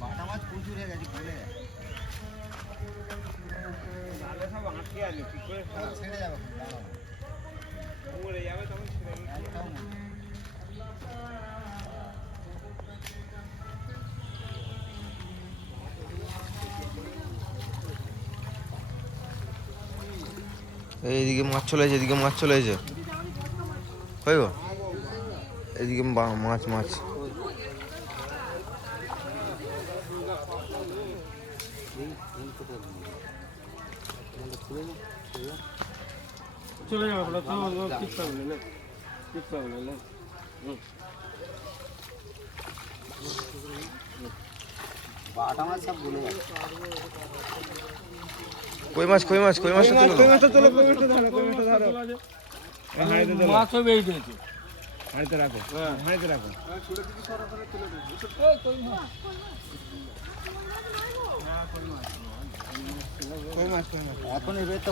বাটা মাছ প্রচুর হয়ে গেছে খুলে সব আটকে আছে ঠিক করে ছেড়ে যাবে মরে যাবে তখন এইদিকে মাছ চলে এসেছে, এদিকে মাছ চলে এসেছে। কই গো এদিকে মাছ মাছ চলে যাবে কিচ্ছু হবে না কিচ্ছু হবে না বাটা মাছ সব ভুলে যাবে কই মাছ কই মাছ কই মাছটা তুলো মাছও বেরিয়ে দিয়েছে হাঁড়িতে রাখো হাঁড়িতে রাখো এখন এবার তো